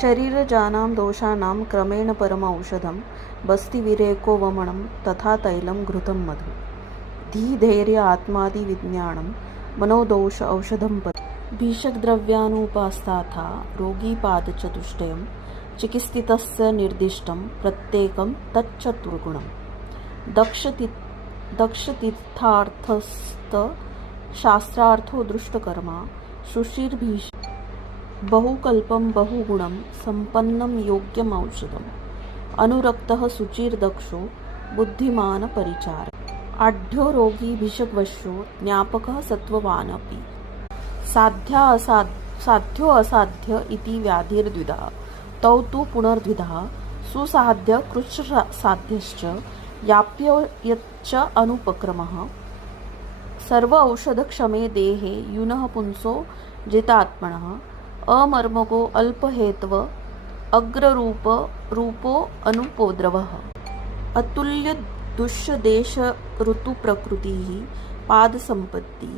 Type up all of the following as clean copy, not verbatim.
शरीरजानां दोषाणां क्रमेण परमौषधं बस्तिविरेको वमनं तथा तैलं घृतं मधु धीधैर्य आत्मादिविज्ञानं मनोदोष औषधं भीषकद्रव्यानुपास्ताथा रोगीपादचतुष्टयं चिकित्सितस्य निर्दिष्टं प्रत्येकं तच्चतुर्गुणं दक्षतीर्थार्थस्थ शास्त्रार्थो दृष्टकर्मा शुचिर्भीष बहुकल्पं बहुगुणं संपन्नं योग्यमौषधम् अनुरक्तः शुचिर्दक्षो बुद्धिमान् परिचारः आढ्यो रोगी भिषग्वशो ज्ञापकः सत्त्ववानपि साध्यो असाध्य इति व्याधिर्द्विधा तौ तु पुनर्द्विधा सुसाध्य कृच्छसाध्यश्च याप्यो यच्च अनुपक्रमः सर्व औषधक्षमे देहे यूनः पुंसो जितात्मनः अमर्मको अल्पहेतव अग्ररूपो अनुपोद्रवः अतुल्य दुष्यदेश ऋतुप्रकृतिः पादसम्पत्ति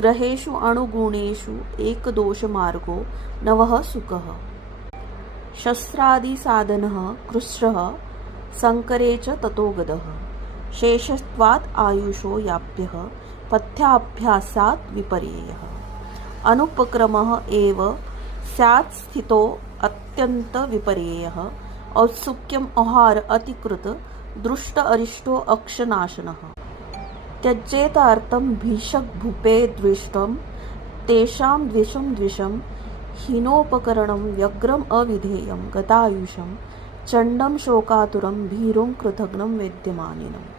ग्रहेषु अणुगुणेषु एकदोषमार्गो नवः सुखः शस्त्रादिसाधनः कृच्छ्रः संकरे च ततो गदः शेषत्वात् आयुषो याप्यः पथ्याभ्यासात् विपर्ययः अनुपक्रमः एव स्यात् स्थितो अत्यंत विपर्ययः औत्सुक्यम् आहार अतिकृत दृष्ट अरिष्टो अक्षनाशनः त्यज्येतार्थं भीषग्भूपे द्विष्टं तेषां द्विषं हीनोपकरणं व्यग्रम् अविधेयं गतायुषं चण्डं शोकातुरं भीरुं कृतघ्नं वेद्यमानिनम्